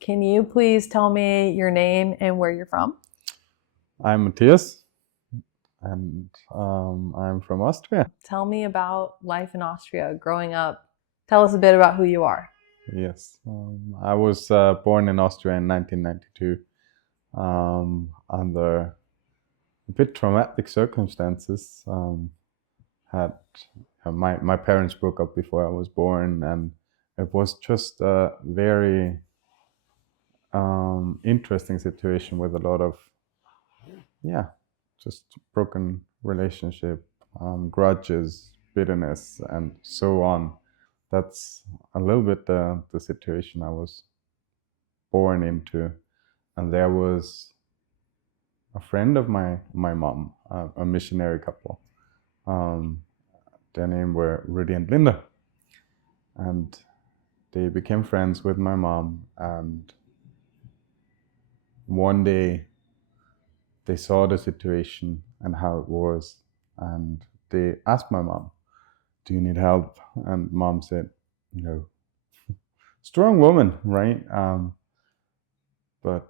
Can you please tell me your name and where you're from? I'm Matthias, and I'm from Austria. Tell me about life in Austria growing up. Tell us a bit about who you are. Yes, I was born in Austria in 1992 under a bit traumatic circumstances. Had my parents broke up before I was born, and it was just a very interesting situation with a lot of just broken relationship, grudges, bitterness, and so on. That's a little bit the situation I was born into. And there was a friend of my mom, a missionary couple. Um, their name were Rudy and Linda, and they became friends with my mom. And one day they saw the situation and how it was, and they asked my mom, "Do you need help?" And mom said, "No." Strong woman, right? But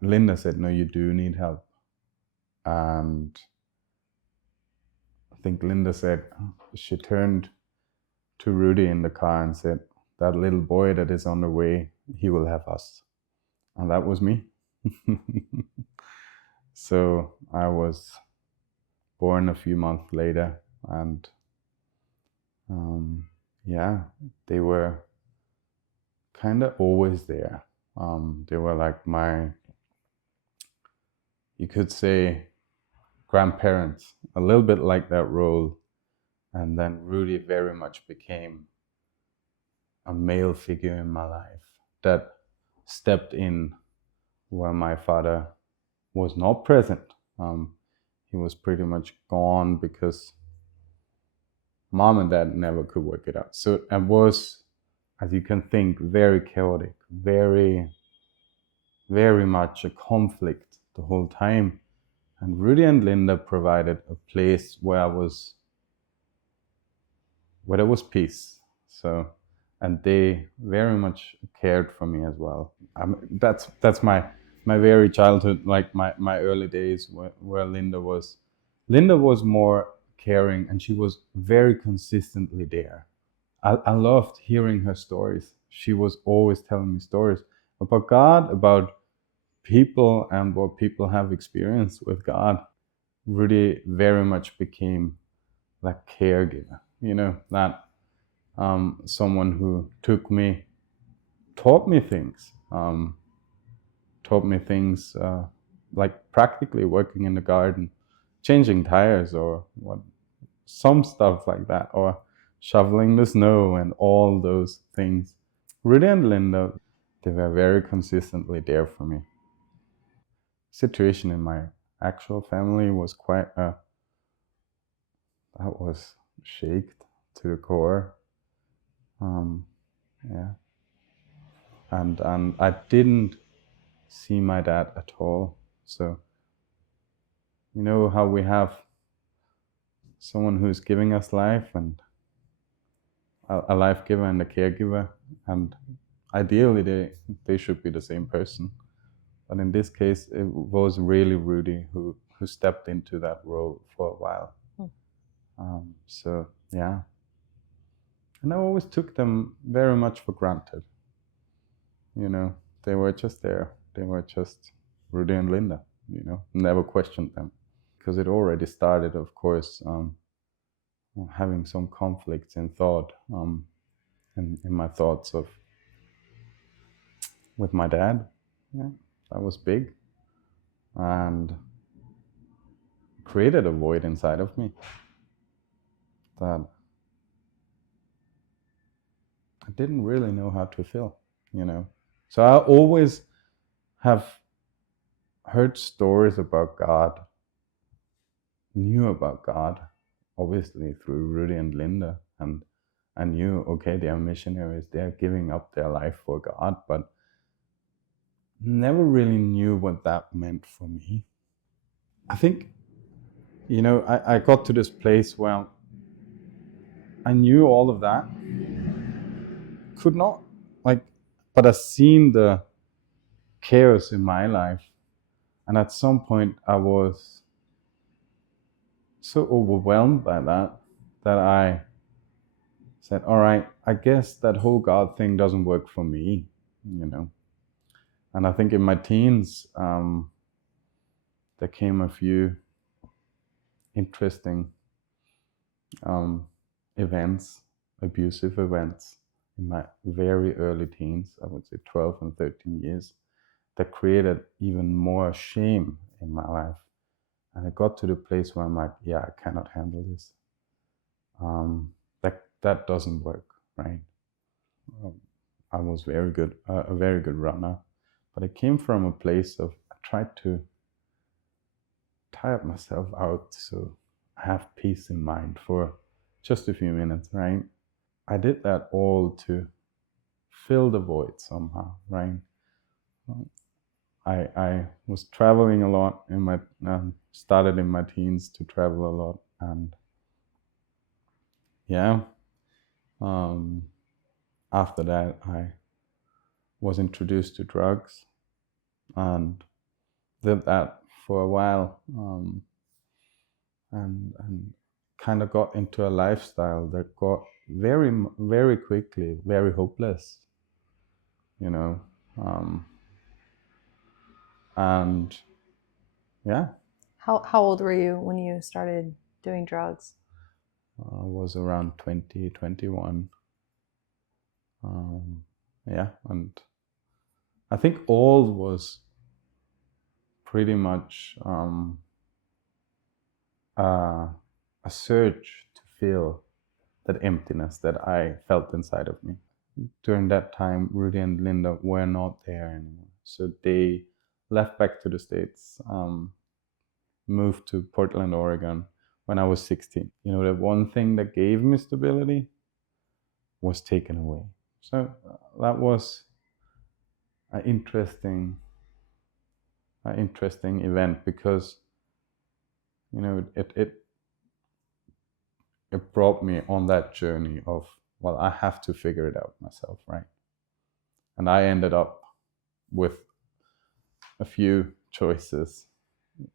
Linda said, "No, you do need help." And I think Linda said she turned to Rudy in the car and said, "That little boy that is on the way, he will have us." And that was me. So I was born a few months later, and yeah, they were kind of always there. They were like you could say, grandparents, a little bit like that role. And then Rudy very much became a male figure in my life that stepped in where my father was not present. He was pretty much gone because mom and dad never could work it out. So it was, as you can think, very chaotic, very much a conflict the whole time. And Rudy and Linda provided a place where there was peace. So, and they very much cared for me as well. That's my very childhood, like my early days where Linda was more caring, and she was very consistently there. I loved hearing her stories. She was always telling me stories about God, about people, and what people have experienced with God. Rudy very much became that caregiver, that someone who taught me things, like practically working in the garden, changing tires, or some stuff like that, or shoveling the snow and all those things. Rudy and Linda, they were very consistently there for me. Situation in my actual family was that was shaken to the core. Yeah, and I didn't see my dad at all. So you know how we have someone who's giving us life, and a life giver and a caregiver, and ideally they should be the same person. But in this case, it was really Rudy who stepped into that role for a while. So yeah, and I always took them very much for granted. They were just there. They were just Rudy and Linda. Never questioned them, because it already started, of course, having some conflicts in thought, in my thoughts with my dad. Yeah, that was big, and created a void inside of me that I didn't really know how to fill. So I always have heard stories about God, knew about God, obviously through Rudy and Linda, and I knew, okay, they are missionaries, they're giving up their life for God, but never really knew what that meant for me. I think, I got to this place where I knew all of that, could not, like, but I seen chaos in my life. And at some point I was so overwhelmed by that I said, all right, I guess that whole God thing doesn't work for me, you know. And I think in my teens, there came a few interesting events, abusive events in my very early teens, I would say 12 and 13 years, that created even more shame in my life. And I got to the place where I'm like, yeah, I cannot handle this. That doesn't work, right? I was a very good runner, but I came from a place of I tried to tire myself out so I have peace in mind for just a few minutes, right? I did that all to fill the void somehow, right? I was traveling a lot in my started in my teens to travel a lot, and yeah, after that I was introduced to drugs and did that for a while, and kind of got into a lifestyle that got very quickly very hopeless, you know, and yeah. How old were you when you started doing drugs? I was around 20, 21. Yeah, and I think all was pretty much a search to fill that emptiness that I felt inside of me. During that time, Rudy and Linda were not there anymore. So they left back to the States, moved to Portland, Oregon when I was 16. You know, the one thing that gave me stability was taken away. So that was an interesting event because, you know, it brought me on that journey of, well, I have to figure it out myself, right? And I ended up with a few choices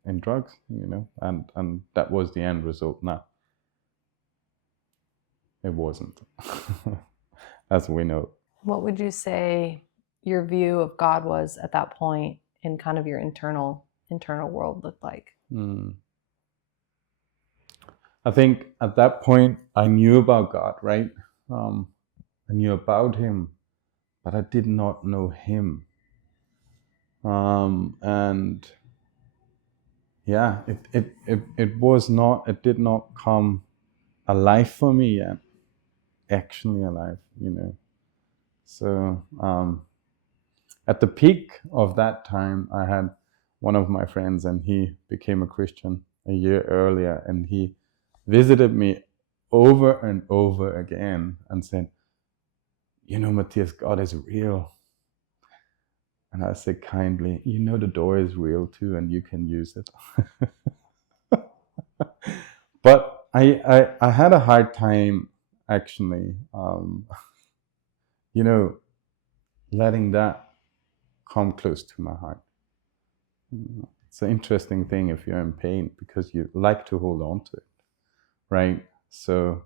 in drugs, you know, and that was the end result. Now, it wasn't, as we know. What would you say your view of God was at that point, and kind of your internal world looked like? I think at that point I knew about God, right? I knew about Him, but I did not know Him. And yeah, it did not come alive for me yet, actually alive, you know. So at the peak of that time, I had one of my friends, and he became a Christian a year earlier, and he visited me over and over again and said, you know, Matthias, God is real. And I said kindly, you know, the door is real too, and you can use it. But I had a hard time, actually, you know, letting that come close to my heart. It's an interesting thing if you're in pain, because you like to hold on to it, right? So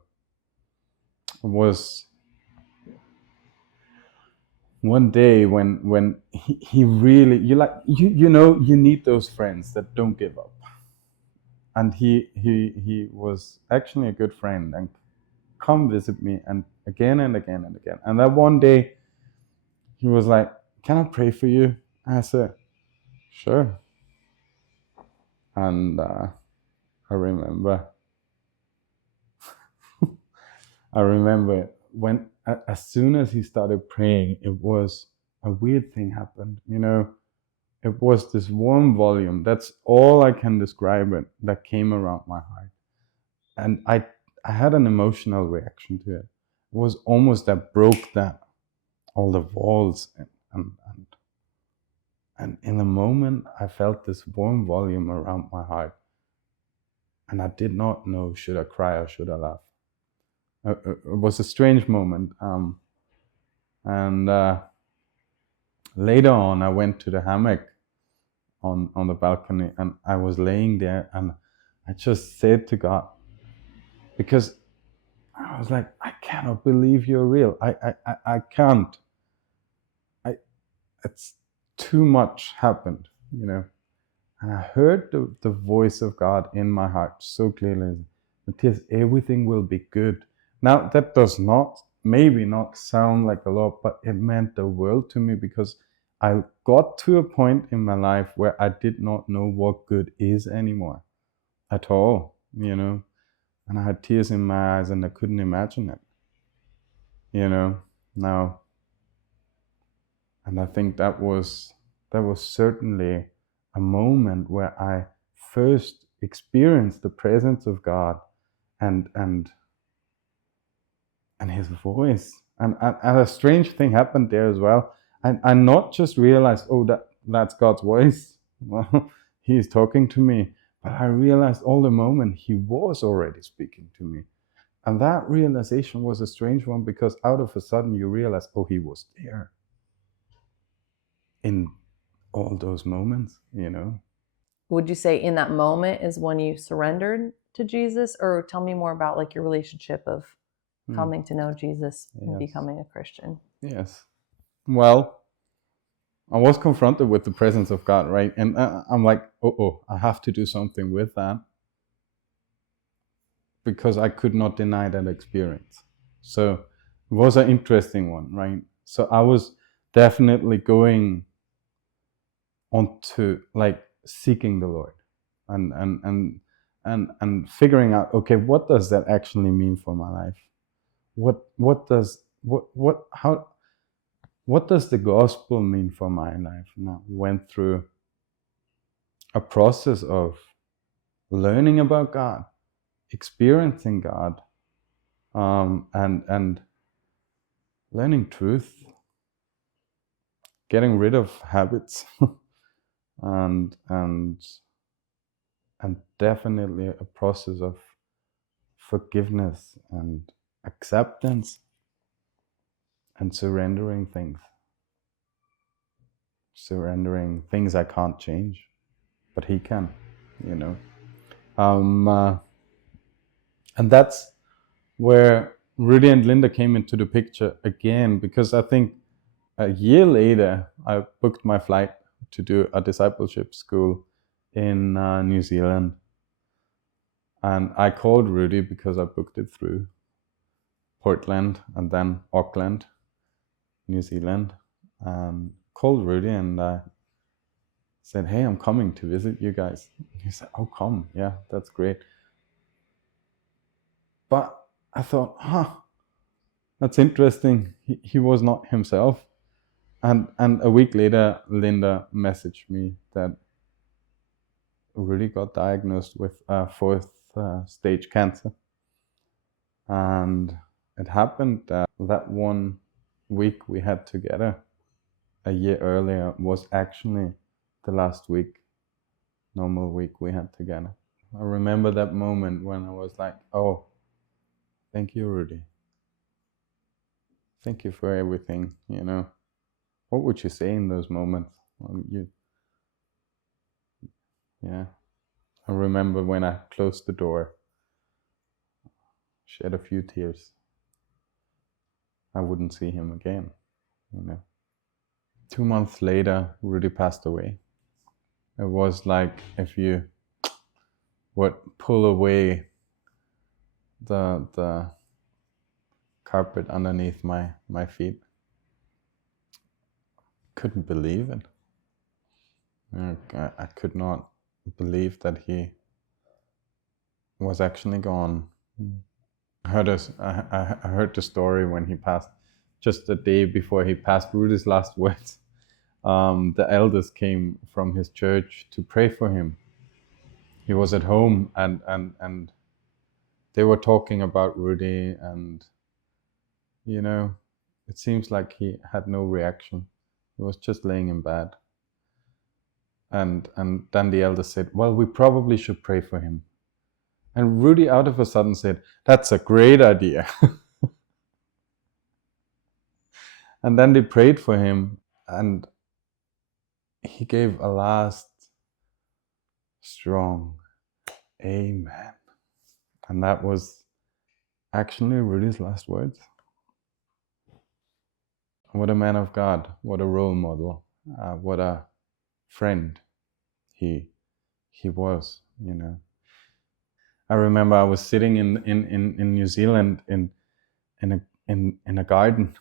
it was one day when he really, you know, you need those friends that don't give up. And he was actually a good friend and come visit me, and again and again and again. And that one day he was like, can I pray for you? I said, sure. And I remember when as soon as he started praying, it was a weird thing happened, you know. It was this warm volume, that's all I can describe it, that came around my heart. And I had an emotional reaction to it. It was almost that broke that all the walls, and in a moment I felt this warm volume around my heart, and I did not know, should I cry or should I laugh. It was a strange moment, and later on, I went to the hammock on the balcony, and I was laying there, and I just said to God, because I was like, I cannot believe you're real. I can't. It's too much happened, you know. And I heard the voice of God in my heart so clearly. Mathias, everything will be good. Now, that does not, maybe not sound like a lot, but it meant the world to me, because I got to a point in my life where I did not know what good is anymore at all, you know. And I had tears in my eyes and I couldn't imagine it, you know. Now, and I think that was certainly a moment where I first experienced the presence of God and his voice. And a strange thing happened there as well. I not just realized, oh, that's God's voice. Well, he is talking to me. But I realized all the moment he was already speaking to me. And that realization was a strange one, because out of a sudden you realize, oh, he was there in all those moments, you know. Would you say in that moment is when you surrendered to Jesus? Or tell me more about like your relationship of coming to know Jesus and becoming a Christian. Yes. Well, I was confronted with the presence of God, right? And I'm like, I have to do something with that, because I could not deny that experience. So it was an interesting one, right? So I was definitely going on to like seeking the Lord and figuring out, okay, what does that actually mean for my life? What does the gospel mean for my life? Now, went through a process of learning about God, experiencing God, and learning truth, getting rid of habits, and definitely a process of forgiveness and acceptance and surrendering things I can't change, but he can, you know. And that's where Rudy and Linda came into the picture again, because I think a year later I booked my flight to do a discipleship school in New Zealand. And I called Rudy because I booked it through Portland and then Auckland, New Zealand. Called Rudy and I said, hey, I'm coming to visit you guys. He said, oh, come. Yeah, that's great. But I thought, that's interesting. He was not himself. And a week later, Linda messaged me that Rudy got diagnosed with 4th stage cancer. And it happened that 1 week we had together a year earlier was actually the last normal week we had together. I remember that moment when I was like, oh, thank you, Rudy. Thank you for everything, you know. What would you say in those moments? Well, yeah. I remember when I closed the door, shed a few tears. I wouldn't see him again, you know. 2 months later, Rudy passed away. It was like if you would pull away the carpet underneath my feet. Couldn't believe it. I could not believe that he was actually gone. I heard the story when he passed, just the day before he passed, Rudy's last words. The elders came from his church to pray for him. He was at home and they were talking about Rudy, and you know, it seems like he had no reaction. He was just laying in bed. And then the elders said, well, we probably should pray for him. And Rudy out of a sudden said, that's a great idea. And then they prayed for him, and he gave a last strong amen. And that was actually Rudy's last words. What a man of God, what a role model, what a friend he was, you know. I remember I was sitting in New Zealand in a garden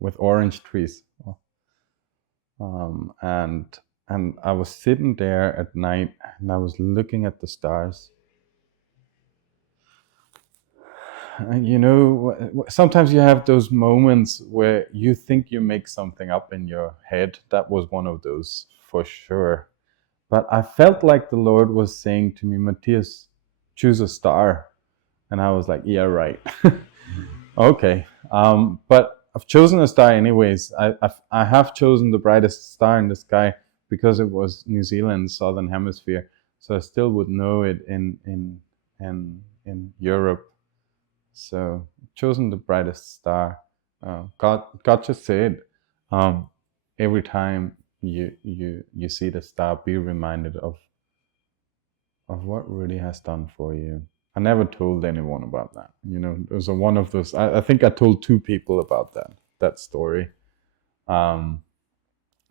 with orange trees, and I was sitting there at night and I was looking at the stars. And you know, sometimes you have those moments where you think you make something up in your head. That was one of those for sure. But I felt like the Lord was saying to me, Matthias, choose a star. And I was like, yeah, right. Okay. But I've chosen a star anyways. I have chosen the brightest star in the sky because it was New Zealand's southern hemisphere. So I still would know it in Europe. So chosen the brightest star. God just said, every time you see the star, be reminded of what Rudy has done for you. I never told anyone about that. You know, it was one of those. I think I told 2 people about that story,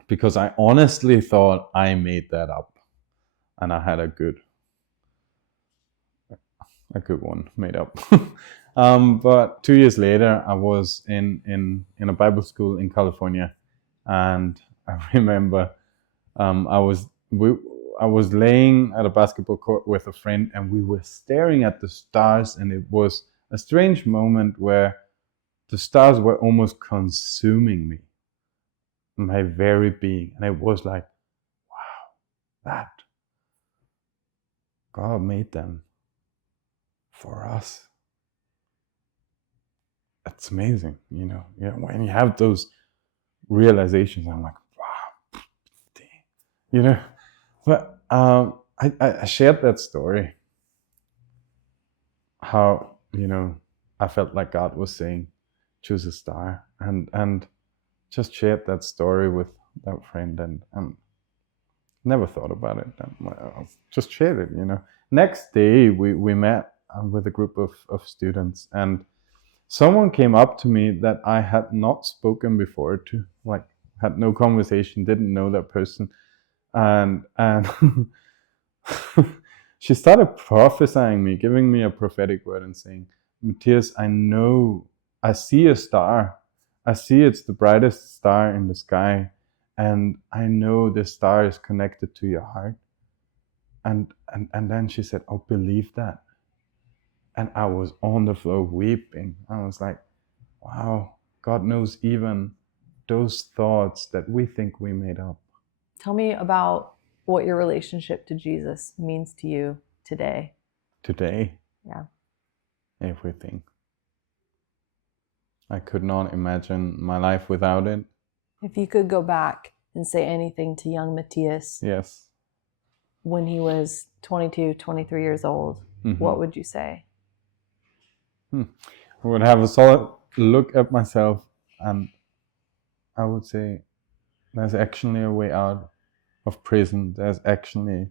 because I honestly thought I made that up, and I had a good one made up. But 2 years later, I was in a Bible school in California, and I remember I was laying at a basketball court with a friend, and we were staring at the stars, and it was a strange moment where the stars were almost consuming me, my very being, and it was like, wow, that God made them for us. That's amazing, you know. Yeah, when you have those realizations, I'm like, wow, you know. But I shared that story, how, you know, I felt like God was saying, choose a star, and just shared that story with that friend, and never thought about it. I just shared it, you know. Next day, we met with a group of students, and someone came up to me that I had not spoken before to, like, had no conversation, didn't know that person, and she started prophesying me, giving me a prophetic word and saying, Matthias, I see a star. I see it's the brightest star in the sky, and I know this star is connected to your heart. And then she said, oh, believe that. And I was on the floor weeping. I was like, wow, God knows even those thoughts that we think we made up. Tell me about what your relationship to Jesus means to you today. Today? Yeah. Everything. I could not imagine my life without it. If you could go back and say anything to young Matthias, yes, when he was 22, 23 years old, what would you say? I would have a solid look at myself, and I would say, there's actually a way out of prison. There's actually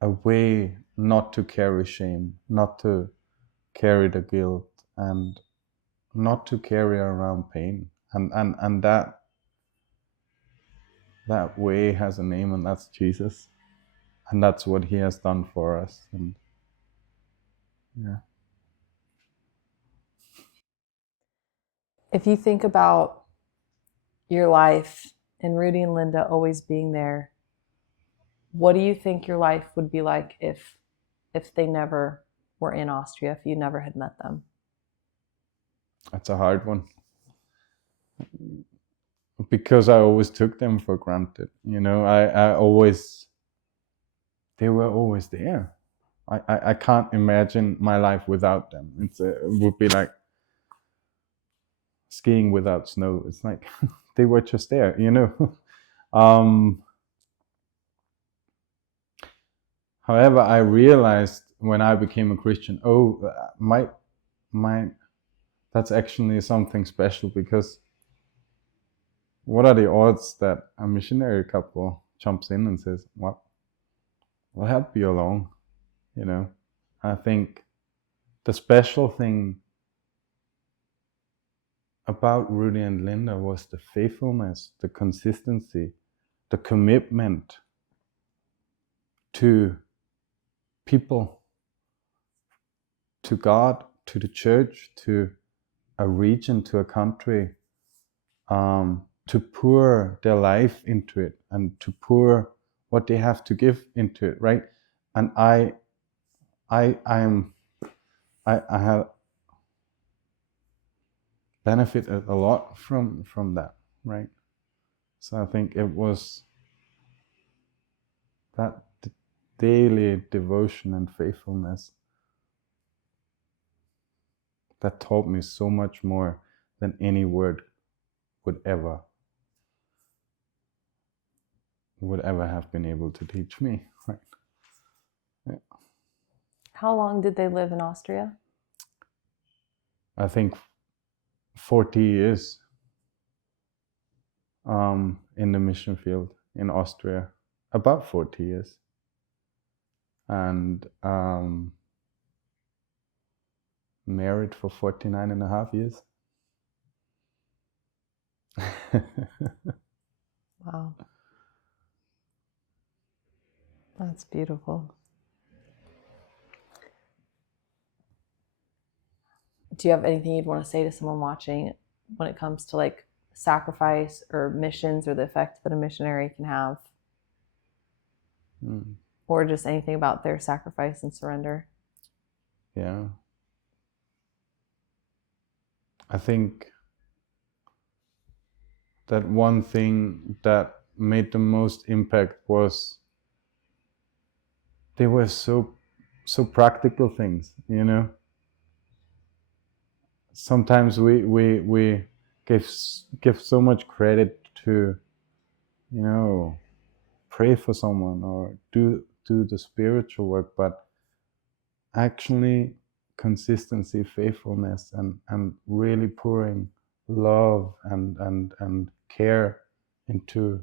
a way not to carry shame, not to carry the guilt, and not to carry around pain. And that way has a name, and that's Jesus. And that's what he has done for us. And yeah. If you think about your life and Rudy and Linda always being there, what do you think your life would be like if they never were in Austria, if you never had met them? That's a hard one. Because I always took them for granted. You know, they were always there. I can't imagine my life without them. It would be like skiing without snow. It's like they were just there, you know. However, I realized when I became a Christian, my that's actually something special, because what are the odds that a missionary couple jumps in and says, well, I'll help you along, you know? I think the special thing about Rudy and Linda was the faithfulness, the consistency, the commitment to people, to God, to the church, to a region, to a country, to pour their life into it and to pour what they have to give into it, right? And I have benefited a lot from that, right? So I think it was that daily devotion and faithfulness that taught me so much more than any word would ever have been able to teach me, right? Yeah. How long did they live in Austria? I think 40 years in the mission field in Austria, about 40 years. And married for 49 and a half years. Wow. That's beautiful. Do you have anything you'd want to say to someone watching when it comes to like sacrifice or missions or the effect that a missionary can have? Or just anything about their sacrifice and surrender? Yeah. I think that one thing that made the most impact was they were so practical things, you know. Sometimes we give so much credit to, you know, pray for someone or do the spiritual work, but actually consistency, faithfulness, and really pouring love and care into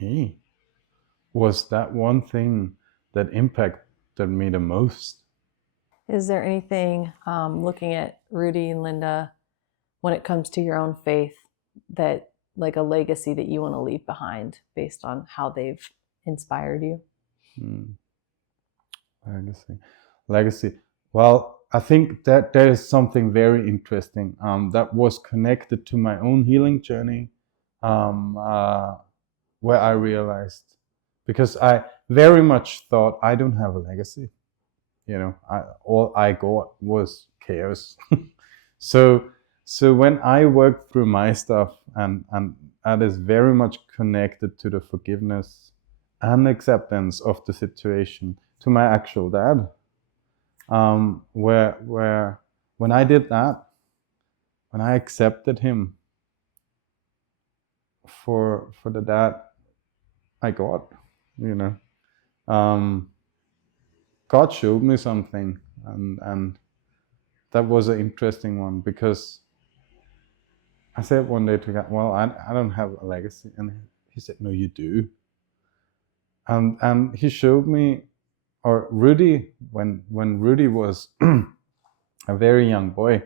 me was that one thing that impacted me the most. Is there anything, looking at Rudy and Linda, when it comes to your own faith, that like a legacy that you want to leave behind based on how they've inspired you? Legacy. Well, I think that there is something very interesting that was connected to my own healing journey, where I realized, because I very much thought I don't have a legacy. You know, all I got was chaos. So when I worked through my stuff, and that is very much connected to the forgiveness and acceptance of the situation, to my actual dad, where when I did that, when I accepted him for the dad I got, you know, God showed me something, and that was an interesting one, because I said one day to God, well, I don't have a legacy. And he said, no, you do. And he showed me, or Rudy, when Rudy was a very young boy,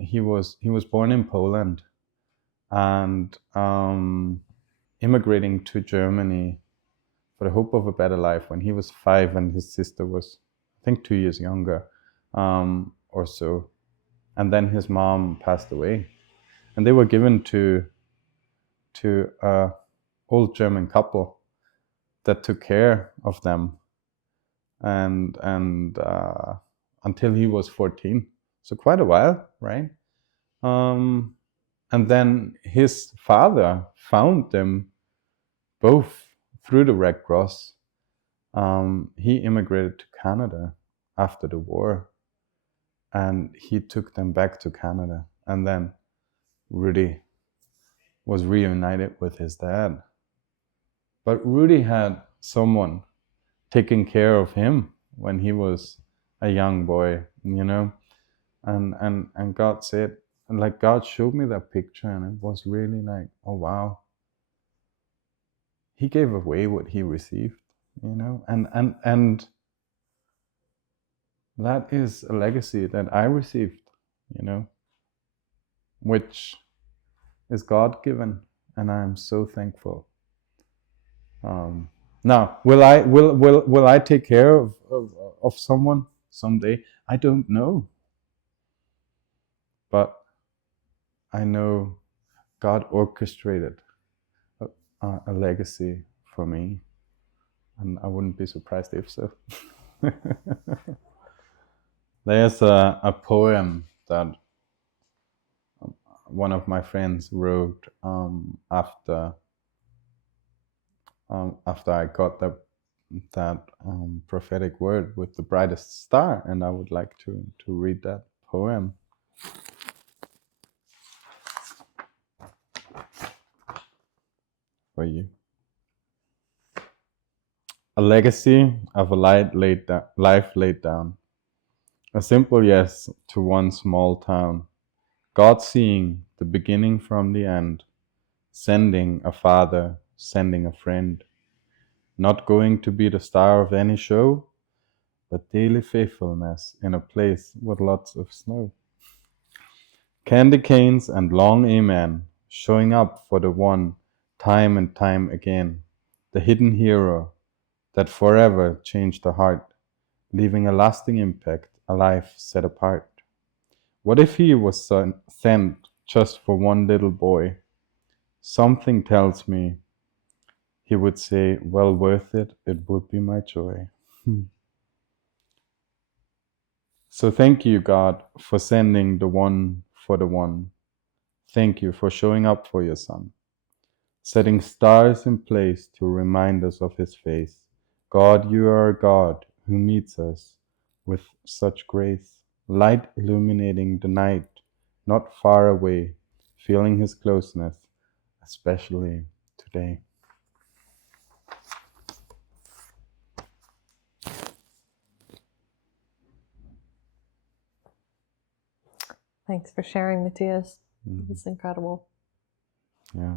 he was born in Poland and immigrating to Germany for the hope of a better life when he was 5 and his sister was, I think, 2 years younger, or so. And then his mom passed away. And they were given to a old German couple that took care of them, and until he was 14, so quite a while, right? And then his father found them both through the Red Cross. He immigrated to Canada after the war, and he took them back to Canada, and then Rudy was reunited with his dad. But Rudy had someone taking care of him when he was a young boy, you know, and God said, like God showed me that picture, and it was really like, oh wow, he gave away what he received, and that is a legacy that I received, which is God given, and I am so thankful. Now, will I take care of someone someday? I don't know, but I know God orchestrated a legacy for me, and I wouldn't be surprised if so. There's a poem that one of my friends wrote after I got that prophetic word with the brightest star, and I would like to read that poem for you. A legacy of a life laid down. A simple yes to one small town. God seeing the beginning from the end, sending a father, sending a friend. Not going to be the star of any show, but daily faithfulness in a place with lots of snow. Candy canes and long amen, showing up for the one time and time again. The hidden hero that forever changed the heart, leaving a lasting impact, a life set apart. What if he was sent just for one little boy? Something tells me he would say, well worth it, it would be my joy. So thank you, God, for sending the one for the one. Thank you for showing up for your son, setting stars in place to remind us of his face. God, you are a God who meets us with such grace, light illuminating the night, not far away, feeling his closeness, especially today. Thanks for sharing, Mathias. It's incredible. Yeah.